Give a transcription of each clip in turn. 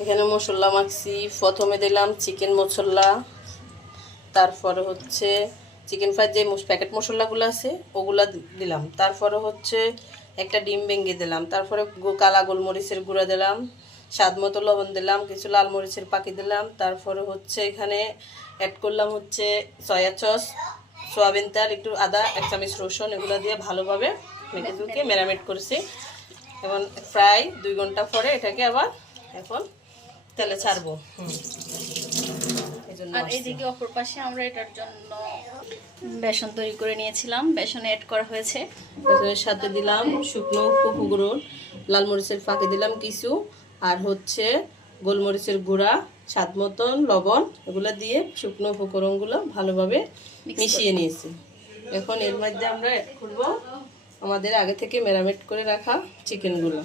এখানে মশলা মাখছি। প্রথমে দিলাম চিকেন মশলা, তারপরে হচ্ছে চিকেন ফ্রাই যে প্যাকেট মশলাগুলো আছে ওগুলা দিলাম, তারপরে হচ্ছে একটা ডিম ভেঙে দিলাম, তারপরে কালা গোলমরিচের গুঁড়া দিলাম, স্বাদ মতো লবণ দিলাম, কিছু লাল মরিচের পাখি দিলাম, তারপরে হচ্ছে এখানে অ্যাড করলাম হচ্ছে সয়া সস, সয়াবিন তেল, একটু আদা, 1 চামচ রসুন, এগুলো দিয়ে ভালোভাবে মেখে ধুকে ম্যারিনেট করছি। এখন প্রায় 2 ঘন্টা পরে এটাকে আবার এখন তেলে ছাড়বো। আর এদিকে অপর পাশে আমরা এটার জন্য বেসন তৈরি করে নিয়েছিলাম, বেসনে অ্যাড করা হয়েছে। বেসনের সাথে দিলাম শুকনো উপকরণ, লাল মরিচের ফাঁকি দিলাম কিছু, আর হচ্ছে গোলমরিচের গুঁড়া, স্বাদ মতন লবণ, এগুলো দিয়ে শুকনো উপকরণগুলো ভালোভাবে মিশিয়ে নিয়েছি। এখন এর মধ্যে আমরা অ্যাড করব আমাদের আগে থেকে ম্যারিনেট করে রাখা চিকেনগুলো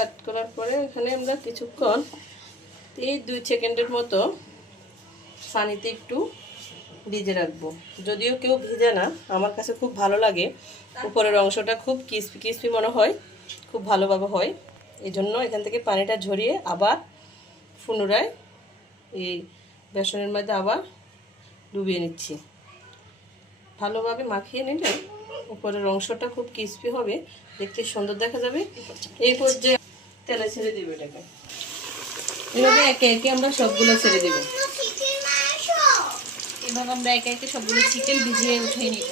অ্যাড করার পরে এখানে আমরা কিছুক্ষণ 2 সেকেন্ডের মতো পানিতে একটু ভিজে রাখবো। যদিও কেউ ভিজে না, আমার কাছে খুব ভালো লাগে, উপরের অংশটা খুব ক্রিস্পি মনে হয়, খুব ভালোভাবে হয়। এই জন্য এখান থেকে পানিটা ঝরিয়ে আবার পুনরায় এই বেসনের মধ্যে আবার ডুবিয়ে নিচ্ছি। ভালোভাবে মাখিয়ে নিলে উপরের অংশটা খুব ক্রিস্পি হবে, দেখতে সুন্দর দেখা যাবে। এই পর্যায়ে তেলে ছেড়ে দেবে এটাকে। এভাবে একে একে আমরা সবগুলো ছেড়ে দেবো। এভাবে আমরা একে একে সবগুলো চিকেন ভিজিয়ে উঠিয়ে নিব।